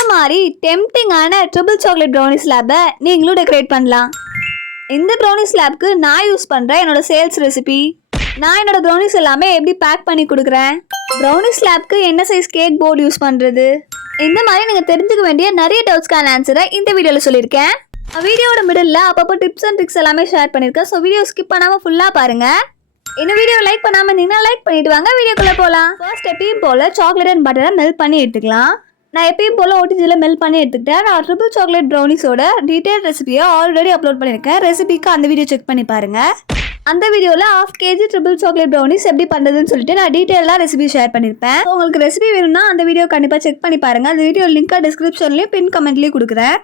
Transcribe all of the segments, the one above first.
இந்த மாதிரி டெம்ப்டிங்கான triple chocolate brownies லேபை நீங்களும் டெக்கரேட் பண்ணலாம். இந்த ப்ரௌனிஸ் லேப்க்கு நான் யூஸ் பண்ணுறேன் என்னோட சேல்ஸ் ரெசிபி. நான் என்னோட ப்ரௌனிஸ் எல்லாமே எப்படி பேக் பண்ணி கொடுக்குறேன், ப்ரௌனிஸ் லேப்க்கு என்ன சைஸ் கேக் போர்டு யூஸ் பண்ணுறது, இந்த மாதிரி நீங்கள் தெரிஞ்சுக்க வேண்டிய நிறைய டவுட்ஸ்க்கான ஆன்சரை இந்த வீடியோவில் சொல்லியிருக்கேன். வீடியோட மிடில் அப்பப்போ டிப்ஸ் அண்ட் ட்ரிக்ஸ் எல்லாமே ஷேர் பண்ணியிருக்கேன். ஸோ வீடியோ ஸ்கிப் பண்ணாமல் ஃபுல்லாக பாருங்கள். இந்த வீடியோ லைக் பண்ணாமல் இருந்தீங்கன்னா லைக் பண்ணிட்டு வாங்க, வீடியோக்குள்ளே போகலாம். ஃபர்ஸ்ட் எப்பயும் போல் சாக்லேட் அண்ட் பட்டரை மெல்ட் பண்ணி எடுத்துக்கலாம். நான் எப்பயும் போல் ஓடிஜியில் மெல்ட் பண்ணி எடுத்துக்கிட்டேன். நான் ட்ரிபிள் சாக்லேட் ப்ரௌனிஸோட டீட்டெயில் ரெசிபியை ஆல்ரெடி அப்லோட் பண்ணியிருக்கேன். ரெசிபிக்கு அந்த வீடியோ செக் பண்ணி பாருங்கள். அந்த வீடியோவில் 1/2 kg ட்ரிபிள் சாக்லேட் ப்ரௌனிஸ் எப்படி பண்ணுறதுன்னு சொல்லிட்டு நான் டீட்டெயிலாக ரெசிபி ஷேர் பண்ணியிருப்பேன். உங்களுக்கு ரெசிபி வேணும்னா அந்த வீடியோ கண்டிப்பாக செக் பண்ணி பாருங்கள். அந்த வீடியோ லிங்க்கை டிஸ்கிரிப்ஷன்லேயும் பின் கமெண்ட்லேயும் கொடுக்குறேன்.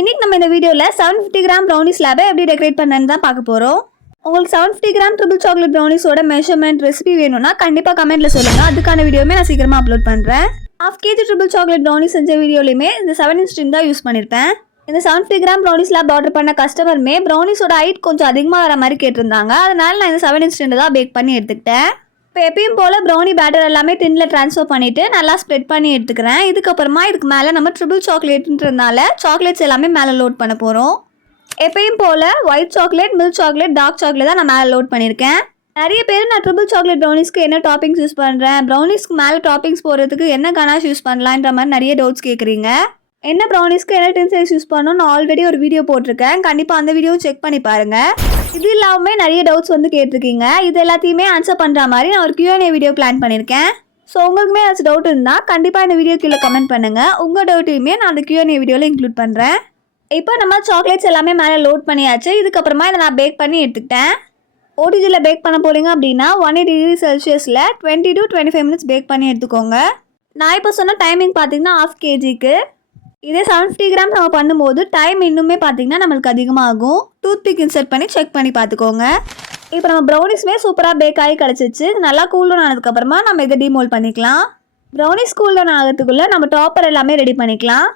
இன்றைக்கி நம்ம இந்த வீடியோவில் 750 கிராம் ப்ரௌனிஸ் லேபை எப்படி டெக்கரேட் பண்ணேன்னு தான் பார்க்க போகிறோம். உங்களுக்கு 750 கிராம் ட்ரிபிள் சாக்லேட் ப்ரௌனிஸோட மெஷர்மெண்ட் ரெசிபி வேணும்னா கண்டிப்பாக கமெண்ட்டில் சொல்லுங்கள். அதுக்கான வீடியோவுமே நான் சீக்கிரமாக அப்லோட் பண்ணுறேன். 1/2 kg ட்ரிபிள் சாக்லேட் ப்ரௌனிஸ் செஞ்ச வீடியோலையுமே இந்த 7-inch tin தான் யூஸ் பண்ணியிருப்பேன். இந்த 750 கிராம் ப்ரௌனிஸ் லேப் ஆர்டர் பண்ண கஸ்டமருமே ப்ரௌனிஸோட ஹைட் கொஞ்சம் அதிகமாக வர மாதிரி கேட்டிருந்தாங்க. அதனால நான் இந்த 7-inch tin தான் பேக் பண்ணி எடுத்துக்கிட்டேன். இப்போ எப்பயும் போல் ப்ரௌனி பேட்டர் எல்லாமே டின்னில் ட்ரான்ஸ்ஃபர் பண்ணிவிட்டு நல்லா ஸ்ப்ரெட் பண்ணி எடுத்துக்கிறேன். இதுக்கப்புறமா இதுக்கு மேலே நம்ம ட்ரிபிள் சாக்லேட்ன்றதுனால சாக்லேட்ஸ் எல்லாமே மேலே லோட் பண்ண போகிறோம். எப்பயும் போல் white chocolate, milk chocolate, dark chocolate தான் நான் மேலே லோட் பண்ணியிருக்கேன். நிறைய பேர் நான் ட்ரிபிள் சாக்லேட் ப்ரௌனிஸ்க்கு என்ன டாப்பிங்ஸ் யூஸ் பண்ணுறேன், ப்ரௌனிஸ்க்கு மேலே டாப்பிங்ஸ் போடுறதுக்கு என்ன கனாஷ் யூஸ் பண்ணலான்ற மாதிரி நிறைய டவுட்ஸ் கேட்குறீங்க. என்ன ப்ரௌனிஸ்க்கு என்ன டின் சைஸ் யூஸ் பண்ணணும்னு நான் ஆல்ரெடி ஒரு வீடியோ போட்டிருக்கேன். கண்டிப்பாக அந்த வீடியோ செக் பண்ணி பாருங்கள். இது இல்லாமல் நிறைய டவுட்ஸ் வந்து கேட்டிருக்கீங்க. இது எல்லாத்தையுமே ஆன்சர் பண்ணுற மாதிரி நான் ஒரு Q&A வீடியோ பிளான் பண்ணியிருக்கேன். ஸோ உங்களுக்குமே ஏதாச்சும் டவுட் இருந்தால் கண்டிப்பாக இந்த வீடியோ கீழே கமெண்ட் பண்ணுங்கள். உங்கள் டவுட்டையுமே நான் அந்த Q&A வீடியோவில் இன்க்ளூட் பண்ணுறேன். இப்போ நம்ம சாக்லேட்ஸ் எல்லாமே மேலே லோட் பண்ணியாச்சு. இதுக்கப்புறமா இதை நான் பேக் பண்ணி எடுத்துக்கிட்டேன். ஓடிஜியில் பேக் பண்ண போகிறீங்க அப்படின்னா 180 டிகிரி செல்சியஸில் 20 to 25 minutes பேக் பண்ணி எடுத்துக்கோங்க. நான் இப்போ சொன்ன டைமிங் பார்த்தீங்கன்னா 1/2 kgக்கு. இதே 750 கிராம் நம்ம பண்ணும்போது டைம் இன்னுமே பார்த்தீங்கன்னா நம்மளுக்கு அதிகமாகும். டூத்பிக் இன்சர்ட் பண்ணி செக் பண்ணி பார்த்துக்கோங்க. இப்போ நம்ம ப்ரௌனிஸ்மே சூப்பராக பேக் ஆகி கிடச்சிச்சு. நல்லா கூல்டவுன் ஆனதுக்கப்புறமா நம்ம இதை டிமோல்ட் பண்ணிக்கலாம். ப்ரௌனிஸ் கூல்டவுன் ஆகிறதுக்குள்ளே நம்ம டாப்பர் எல்லாமே ரெடி பண்ணிக்கலாம்.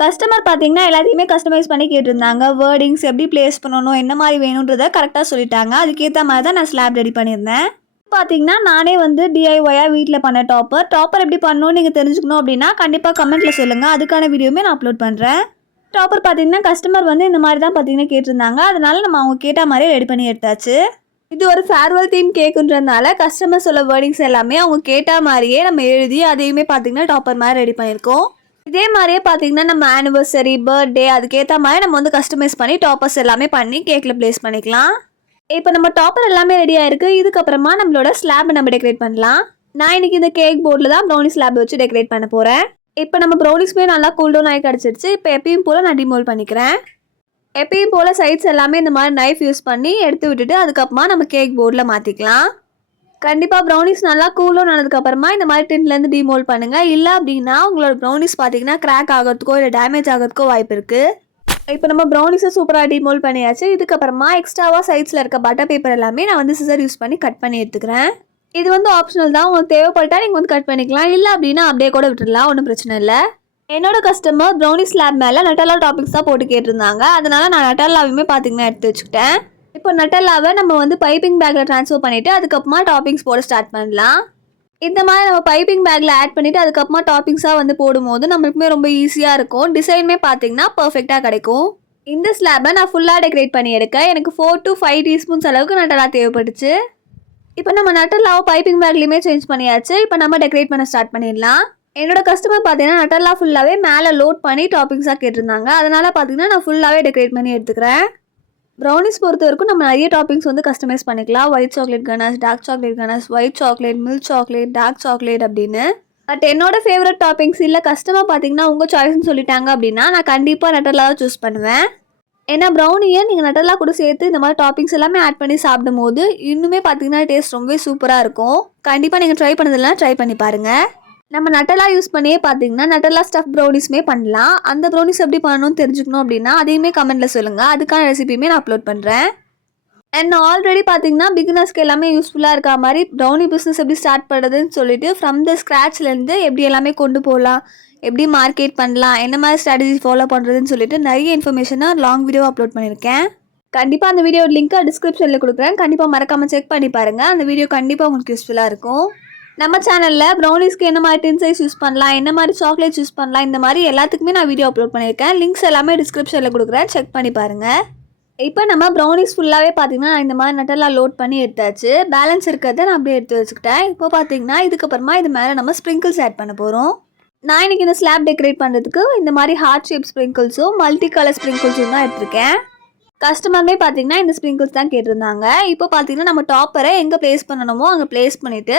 கஸ்டமர் பார்த்தீங்கன்னா எல்லாத்தையுமே கஸ்டமைஸ் பண்ணி கேட்டிருந்தாங்க. வேர்டிங்ஸ் எப்படி ப்ளேஸ் பண்ணணும், என்ன மாதிரி வேணுன்றதை கரெக்டாக சொல்லிட்டாங்க. அதுக்கேற்ற மாதிரி தான் நான் ஸ்லாப் ரெடி பண்ணியிருந்தேன். பார்த்தீங்கன்னா நானே வந்து DIY வீட்டில் பண்ண டாப்பர் எப்படி பண்ணணும்னு நீங்கள் தெரிஞ்சுக்கணும் அப்படின்னா கண்டிப்பாக கமெண்ட்டில் சொல்லுங்கள். அதுக்கான வீடியோமே நான் அப்லோட் பண்ணுறேன். டாப்பர் பார்த்தீங்கன்னா கஸ்டமர் வந்து இந்த மாதிரி தான் பார்த்தீங்கன்னா கேட்டிருந்தாங்க. அதனால நம்ம அவங்க கேட்ட மாதிரியே ரெடி பண்ணி எடுத்தாச்சு. இது ஒரு ஃபேர்வெல் தீம் கேக்குன்றதுனால கஸ்டமர் சொல்ல வேர்டிங்ஸ் எல்லாமே அவங்க கேட்ட மாதிரியே நம்ம எழுதி அதையுமே பார்த்தீங்கன்னா டாப்பர் மாதிரி ரெடி பண்ணியிருக்கோம். இதே மாதிரியே பார்த்தீங்கன்னா நம்ம ஆனிவர்சரி, பர்த்டே அதுக்கேற்ற மாதிரி நம்ம வந்து கஸ்டமைஸ் பண்ணி டாப்பர்ஸ் எல்லாமே பண்ணி கேக்கில் ப்ளேஸ் பண்ணிக்கலாம். இப்போ நம்ம டாப்பர் எல்லாமே ரெடியாக இருக்குது. இதுக்கப்புறமா நம்மளோட ஸ்லாபை நம்ம டெக்கரேட் பண்ணலாம். நான் இன்றைக்கி இந்த கேக் போர்டில் தான் ப்ரௌனிஸ் ஸ்லாப் வச்சு டெக்கரேட் பண்ண போகிறேன். இப்போ நம்ம ப்ரௌனிஸ்மே நல்லா கூல்டவுன் ஆகி கிடச்சிருச்சு. இப்போ எப்பயும் போல் நான் டிமோல்ட் பண்ணிக்கிறேன். எப்பயும் போல் சைட்ஸ் எல்லாமே இந்த மாதிரி நைஃப் யூஸ் பண்ணி எடுத்து விட்டுட்டு அதுக்கப்புறமா நம்ம கேக் போர்டில் மாற்றிக்கலாம். கண்டிப்பாக ப்ரௌனிஸ் நல்லா கூலும் ஆனதுக்கப்புறமா இந்த மாதிரி டின்லேருந்து டிமோல்ட் பண்ணுங்கள். இல்லை அப்படின்னா உங்களோட ப்ரௌனிஸ் பார்த்தீங்கன்னா கிராக் ஆகிறதுக்கோ இல்லை டேமேஜ் ஆகிறதுக்கோ வாய்ப்பு இருக்குது. இப்போ நம்ம ப்ரௌனிஸை சூப்பராக டிமோல்ட் பண்ணியாச்சு. இதுக்கப்புறமா எக்ஸ்ட்ராவாக சைட்ஸில் இருக்க பட்டர் பேப்பர் எல்லாமே நான் வந்து சிசர் யூஸ் பண்ணி கட் பண்ணி எடுத்துக்கிறேன். இது வந்து ஆப்ஷனல் தான். உங்களுக்கு தேவைப்பட்டா நீங்கள் வந்து கட் பண்ணிக்கலாம். இல்லை அப்படின்னா அப்படியே கூட விட்டுடலாம், ஒன்றும் பிரச்சனை இல்லை. என்னோட கஸ்டமர் ப்ரௌனிஸ் ஸ்லாப் மேலே நட்டல்லா டாப்பிங்ஸ் தான் போட்டு கேட்டிருந்தாங்க. அதனால் நான் நட்டல்லாவையுமே பார்த்தீங்கன்னா எடுத்து வச்சுக்கிட்டேன். இப்போ நட்டல்லாவை நம்ம வந்து பைப்பிங் பேக்கில் ட்ரான்ஸ்ஃபர் பண்ணிவிட்டு அதுக்கப்புறமா டாப்பிங்ஸ் போட ஸ்டார்ட் பண்ணலாம். இந்த மாதிரி நம்ம பைப்பிங் பேக்கில் ஆட் பண்ணிவிட்டு அதுக்கப்புறமா டாப்பிங்ஸாக வந்து போடும்போது நம்மளுக்குமே ரொம்ப ஈஸியாக இருக்கும். டிசைனுமே பார்த்தீங்கன்னா பர்ஃபெக்டாக கிடைக்கும். இந்த ஸ்லாபை நான் ஃபுல்லாக டெக்கரேட் பண்ணி எடுக்க எனக்கு 4 to 5 டீஸ்பூன்ஸ் அளவுக்கு நட்டல்லா தேவைப்பட்டுச்சு. இப்போ நம்ம நட்டல்லாவை பைப்பிங் பேக்லேயுமே சேஞ்ச் பண்ணியாச்சு. இப்போ நம்ம டெக்கரேட் பண்ண ஸ்டார்ட் பண்ணிடலாம். என்னோட கஸ்டமர் பார்த்தீங்கன்னா நட்டல்லா ஃபுல்லாகவே மேலே லோட் பண்ணி டாப்பிங்ஸாக கேட்டிருந்தாங்க. அதனால் பார்த்தீங்கன்னா நான் ஃபுல்லாகவே டெக்கரேட் பண்ணி எடுத்துக்கிறேன். ப்ரௌனிஸ் பொறுத்த வரைக்கும் நம்ம நிறைய டாப்பிங்ஸ் வந்து கஸ்டமைஸ் பண்ணிக்கலாம். White chocolate ganache, dark chocolate ganache, white chocolate, milk chocolate, dark chocolate அப்படின்னு. பட் என்னோட ஃபேவரட் டாப்பிங்ஸ் இல்லை கஸ்டமர் பார்த்தீங்கன்னா உங்கள் சாய்ஸ்ன்னு சொல்லிட்டாங்க அப்படின்னா நான் கண்டிப்பாக நட்டல்லா தான் சூஸ் பண்ணுவேன். ஏன்னா ப்ரௌனியை நீங்கள் நட்டல்லா கூட சேர்த்து இந்த மாதிரி டாப்பிங்ஸ் எல்லாமே ஆட் பண்ணி சாப்பிடும் போது இன்னுமே பார்த்தீங்கன்னா டேஸ்ட் ரொம்பவே சூப்பராக இருக்கும். கண்டிப்பாக நீங்கள் ட்ரை பண்ணதெல்லாம் ட்ரை பண்ணி பாருங்கள். நம்ம நட்டல்லா யூஸ் பண்ணியே பார்த்தீங்கன்னா நட்டல்லா ஸ்டஃப் ப்ரௌனிஸ்மே பண்ணலாம். அந்த ப்ரௌனிஸ் எப்படி பண்ணணும்னு தெரிஞ்சுக்கணும் அப்படின்னா அதையுமே கமெண்ட்டில் சொல்லுங்கள். அதுக்கான ரெசிபியுமே நான் அப்லோட் பண்ணுறேன். அண்ட் ஆல்ரெடி பார்த்தீங்கன்னா பிகினர்ஸ்க்கு எல்லாமே யூஸ்ஃபுல்லாக இருக்க மாதிரி ப்ரௌனி பிஸ்னஸ் எப்படி ஸ்டார்ட் பண்ணுறதுன்னு சொல்லிட்டு ஃப்ரம் த ஸ்க்ராட்ச்லேருந்து எப்படி எல்லாமே கொண்டு போகலாம், எப்படி மார்க்கெட் பண்ணலாம், என்ன மாதிரி ஸ்ட்ராட்டஜி ஃபாலோ பண்ணுறதுன்னு சொல்லிட்டு நிறைய இன்ஃபர்மேஷனாக லாங் வீடியோ அப்லோட் பண்ணியிருக்கேன். கண்டிப்பாக அந்த வீடியோ லிங்க்கை டிஸ்கிரிப்ஷனில் கொடுக்குறேன். கண்டிப்பாக மறக்காமல் செக் பண்ணி பாருங்கள். அந்த வீடியோ கண்டிப்பாக உங்களுக்கு யூஸ்ஃபுல்லாக இருக்கும். நம்ம சேனலில் ப்ரௌனிஸ்க்கு என்ன மாதிரி டின் சைஸ் யூஸ் பண்ணலாம், என்ன மாதிரி சாக்லேட் யூஸ் பண்ணலாம், இந்த மாதிரி எல்லாத்துக்குமே நான் வீடியோ அப்லோட் பண்ணியிருக்கேன். லிங்க்ஸ் எல்லாமே டிஸ்கிரிப்ஷனில் கொடுக்குறேன், செக் பண்ணி பாருங்கள். இப்போ நம்ம ப்ரௌனிஸ் ஃபுல்லாகவே பார்த்தீங்கன்னா இந்த மாதிரி நட்டெல்லாம் லோட் பண்ணி எடுத்தாச்சு. பேலன்ஸ் இருக்கிறத நான் அப்படியே எடுத்து வச்சுக்கிட்டேன். இப்போ பார்த்தீங்கன்னா இதுக்கப்புறமா இது மேலே நம்ம ஸ்ப்ரிங்கிள்ஸ் ஆட் பண்ண போகிறோம். நான் இன்றைக்கி இந்த ஸ்லாப் டெக்கரேட் பண்ணுறதுக்கு இந்த மாதிரி ஹார்ட் ஷேப் ஸ்ப்ரிங்கிள்ஸும் மல்டி கலர் ஸ்ப்ரிங்கிள்ஸும் தான் எடுத்திருக்கேன். கஸ்டமருமே பார்த்தீங்கன்னா இந்த ஸ்ப்ரிங்கிள்ஸ் தான் கேட்டிருந்தாங்க. இப்போ பார்த்தீங்கன்னா நம்ம டாப்பரை எங்கே ப்ளேஸ் பண்ணணுமோ அங்கே ப்ளேஸ் பண்ணிவிட்டு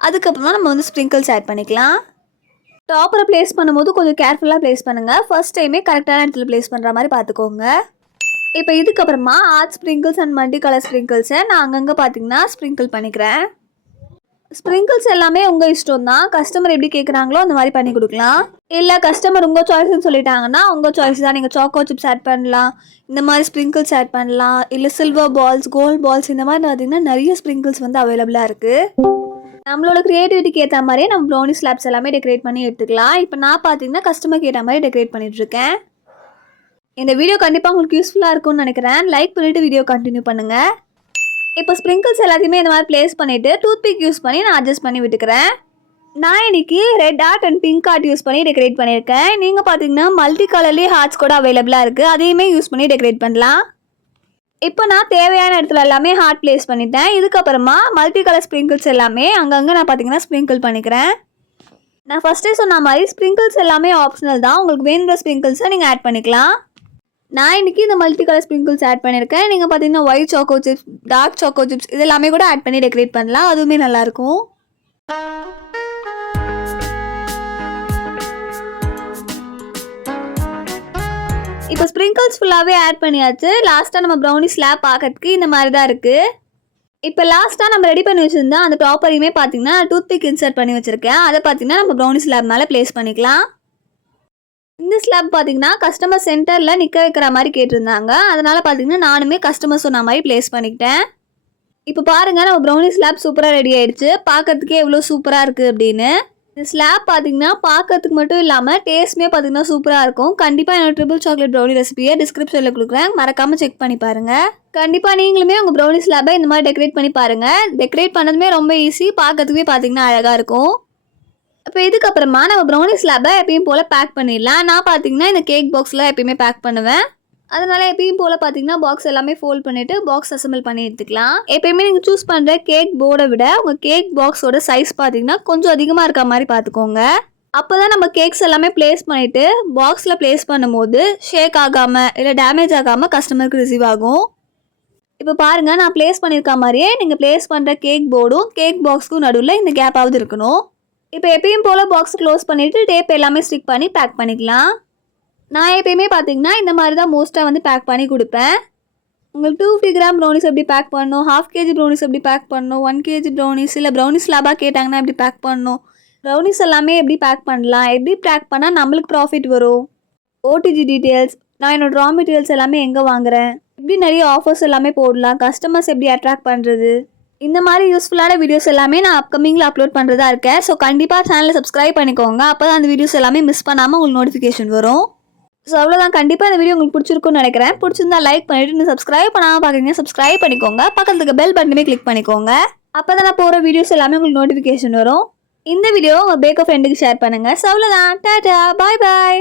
அதுக்கப்புறமா நம்ம வந்து ஸ்ப்ரிங்கிள்ஸ் ஆட் பண்ணிக்கலாம். டாப்பரை ப்ளேஸ் பண்ணும்போது கொஞ்சம் கேர்ஃபுல்லாக ப்ளேஸ் பண்ணுங்கள். ஃபர்ஸ்ட் டைமே கரெக்டான இடத்துல ப்ளேஸ் பண்ணுற மாதிரி பார்த்துக்கோங்க. இப்போ இதுக்கப்புறமா heart sprinkles and multi colour ஸ்ப்ரிங்கிள்ஸை நான் அங்கங்கே பார்த்தீங்கன்னா ஸ்ப்ரிங்கிள் பண்ணிக்கிறேன். ஸ்ப்ரிங்கிள்ஸ் எல்லாமே உங்கள் இஷ்டம் தான். கஸ்டமர் எப்படி கேட்குறாங்களோ அந்த மாதிரி பண்ணி கொடுக்கலாம். இல்லை கஸ்டமர் உங்கள் சாய்ஸ்ன்னு சொல்லிட்டாங்கன்னா உங்கள் சாய்ஸ் தான். நீங்கள் சாக்கோ சிப்ஸ் ஆட் பண்ணலாம், இந்த மாதிரி ஸ்ப்ரிங்கிள்ஸ் ஆட் பண்ணலாம், இல்லை சில்வர் பால்ஸ், கோல்ட் பால்ஸ், இந்த மாதிரி பார்த்தீங்கன்னா நிறைய ஸ்ப்ரிங்கிள்ஸ் வந்து அவைலபிளாக இருக்குது. நம்மளோட க்ரியேட்டிவிட்டிக்கு ஏற்ற மாதிரியே நம்ம ப்ரௌனி ஸ்லாப்ஸ் எல்லாமே டெக்கரேட் பண்ணி எடுத்துக்கலாம். இப்போ நான் பார்த்தீங்கன்னா கஸ்டமருக்கு ஏற்ற மாதிரி டெக்கரேட் பண்ணிகிட்ருக்கேன். இந்த வீடியோ கண்டிப்பாக உங்களுக்கு யூஸ்ஃபுல்லாக இருக்கும்னு நினைக்கிறேன். லைக் பண்ணிவிட்டு வீடியோ கண்டினியூ பண்ணுங்கள். இப்போ ஸ்ப்ரிங்கிள்ஸ் எல்லாத்தையுமே இந்த மாதிரி ப்ளேஸ் பண்ணிவிட்டு டூத்பிக் யூஸ் பண்ணி நான் அட்ஜஸ்ட் பண்ணி விட்டுக்கிறேன். நான் இன்றைக்கி red art and pink art use பண்ணி டெக்கரேட் பண்ணியிருக்கேன். நீங்கள் பார்த்தீங்கன்னா மல்டி கலர்லேயே ஹார்ட்ஸ் கூட அவைலபிளாக இருக்குது, அதையுமே யூஸ் பண்ணி டெக்கரேட் பண்ணலாம். இப்போ நான் தேவையான இடத்துல எல்லாமே ஹார்ட் ப்ளேஸ் பண்ணிட்டேன். இதுக்கப்புறமா மல்டி கலர் ஸ்ப்ரிங்கிள்ஸ் எல்லாமே அங்கங்கே நான் பார்த்தீங்கன்னா ஸ்ப்ரிங்கிள் பண்ணிக்கிறேன். நான் ஃபஸ்ட்டே சொன்ன மாதிரி ஸ்ப்ரிங்கிள்ஸ் எல்லாமே ஆப்ஷனல் தான். உங்களுக்கு வேணுங்கிற ஸ்ப்ரிங்கிள்ஸை நீங்கள் ஆட் பண்ணிக்கலாம். நான் இன்றைக்கி இந்த மல்டி கலர் ஸ்ப்ரிங்கிள்ஸ் ஆட் பண்ணியிருக்கேன். நீங்கள் பார்த்தீங்கன்னா white choco chips, dark choco chips இது எல்லாமே கூட ஆட் பண்ணி டெக்கரேட் பண்ணலாம், அதுவுமே நல்லாயிருக்கும். இப்போ ஸ்ப்ரிங்கிள்ஸ் ஃபுல்லாகவே ஆட் பண்ணியாச்சு. லாஸ்ட்டாக நம்ம ப்ரௌனி ஸ்லாப் பார்க்கறதுக்கு இந்த மாதிரி தான் இருக்குது. இப்போ லாஸ்ட்டாக நம்ம ரெடி பண்ணி வச்சுருந்தா அந்த டாப்பரையுமே பார்த்தீங்கன்னா டூத்பிக் இன்சர்ட் பண்ணி வச்சுருக்கேன். அதை பார்த்தீங்கன்னா நம்ம ப்ரௌனி ஸ்லாப் மேலே ப்ளேஸ் பண்ணிக்கலாம். இந்த ஸ்லாப் பார்த்தீங்கன்னா கஸ்டமர் சென்டரில் நிற்க வைக்கிற மாதிரி கேட்டிருந்தாங்க. அதனால் பார்த்தீங்கன்னா நானுமே கஸ்டமர் சொன்ன மாதிரி ப்ளேஸ் பண்ணிக்கிட்டேன். இப்போ பாருங்கள் நம்ம ப்ரௌனி ஸ்லாப் சூப்பராக ரெடி ஆகிடுச்சு. பார்க்கறதுக்கே எவ்வளோ சூப்பராக இருக்குது அப்படின்னு. இந்த ஸ்லாப் பார்த்தீங்கன்னா பார்க்கறதுக்கு மட்டும் இல்லாமல் டேஸ்ட்டுமே பார்த்தீங்கன்னா சூப்பராக இருக்கும். கண்டிப்பாக என்னோட ட்ரிபிள் சாக்லேட் ப்ரௌனி ரெசிபியை டிஸ்கிரிப்ஷனில் கொடுக்குறேன், மறக்காமல் செக் பண்ணி பாருங்கள். கண்டிப்பாக நீங்களுமே உங்கள் ப்ரௌனி ஸ்லாப்பை இந்த மாதிரி டெக்கரேட் பண்ணி பாருங்கள். டெக்கரேட் பண்ணதுமே ரொம்ப ஈஸி, பார்க்கறதுக்குமே பார்த்தீங்கன்னா அழகாக இருக்கும். இப்போ இதுக்கப்புறமா நம்ம ப்ரௌனி ஸ்லாப்பை எப்பயும் போல் பேக் பண்ணிடலாம். நான் பார்த்தீங்கன்னா இந்த கேக் பாக்ஸில் எப்பயுமே பேக் பண்ணுவேன். அதனால் எப்பயும் போல் பார்த்தீங்கன்னா பாக்ஸ் எல்லாமே ஃபோல்ட் பண்ணிவிட்டு பாக்ஸ் அசம்பிள் பண்ணி எடுத்துக்கலாம். எப்பயுமே நீங்கள் சூஸ் பண்ணுற கேக் போர்டை விட உங்கள் கேக் பாக்ஸோட சைஸ் பார்த்தீங்கன்னா கொஞ்சம் அதிகமாக இருக்க மாதிரி பார்த்துக்கோங்க. அப்போ தான் நம்ம கேக்ஸ் எல்லாமே ப்ளேஸ் பண்ணிவிட்டு பாக்ஸில் ப்ளேஸ் பண்ணும்போது ஷேக் ஆகாமல் இல்லை டேமேஜ் ஆகாமல் கஸ்டமருக்கு ரிசீவ் ஆகும். இப்போ பாருங்கள் நான் ப்ளேஸ் பண்ணியிருக்க மாதிரியே நீங்கள் ப்ளேஸ் பண்ணுற கேக் போர்டும் கேக் பாக்ஸுக்கும் நடுவில் இந்த கேப்பாவது இருக்கணும். இப்போ எப்பயும் போல் பாக்ஸ் க்ளோஸ் பண்ணிவிட்டு டேப் எல்லாமே ஸ்டிக் பண்ணி பேக் பண்ணிக்கலாம். நான் எப்பயுமே பார்த்தீங்கன்னா இந்த மாதிரி தான் மோஸ்ட்டாக வந்து பேக் பண்ணி கொடுப்பேன். உங்களுக்கு 250 கிராம் ப்ரௌனிஸ் எப்படி பேக் பண்ணணும், 1/2 kg ப்ரௌனிஸ் எப்படி பேக் பண்ணணும், 1 kg ப்ரௌனிஸ் இல்லை ப்ரௌனிஸ் ஸ்லாபாக கேட்டாங்கன்னா எப்படி பேக் பண்ணணும், ப்ரௌனிஸ் எல்லாமே எப்படி பேக் பண்ணலாம், எப்படி பேக் பண்ணால் நம்மளுக்கு ப்ராஃபிட் வரும், ஓடிஜி டீட்டெயில்ஸ், நான் என்னோடய ரா மெட்டீரியல்ஸ் எல்லாமே எங்கே வாங்குகிறேன், இப்படி நிறைய ஆஃபர்ஸ் எல்லாமே போடலாம், கஸ்டமர்ஸ் எப்படி அட்ராக்ட் பண்ணுறது, இந்த மாதிரி யூஸ்ஃபுல்லான வீடியோஸ் எல்லாமே நான் அப்கமிங்கில் அப்லோட் பண்ணுறதா இருக்கேன். ஸோ கண்டிப்பாக சேனலை சப்ஸ்கிரைப் பண்ணிக்கோங்க. அப்போ தான் அந்த வீடியோஸ் எல்லாமே மிஸ் பண்ணாமல் உங்களுக்கு நோட்டிஃபிகேஷன் வரும். ஸோ அவ்வளோதான். கண்டிப்பாக இந்த வீடியோ உங்களுக்கு பிடிச்சிருக்குன்னு நினைக்கிறேன். பிடிச்சிருந்தா லைக் பண்ணிவிட்டு இன்னும் சப்ஸ்கிரைப் பண்ணாமல் பார்க்குறீங்க சப்ஸ்கிரைப் பண்ணிக்கோங்க. பக்கத்துக்கு பெல் பட்டனுமே கிளிக் பண்ணிக்கோங்க. அப்போ தான் நான் போகிற வீடியோஸ் எல்லாமே உங்களுக்கு நோட்டிஃபிகேஷன் வரும். இந்த வீடியோ உங்கள் பேக்கோ ஃப்ரெண்டுக்கு ஷேர் பண்ணுங்கள். ஸோ அவ்வளோதான். டாடா, பாய் பாய்.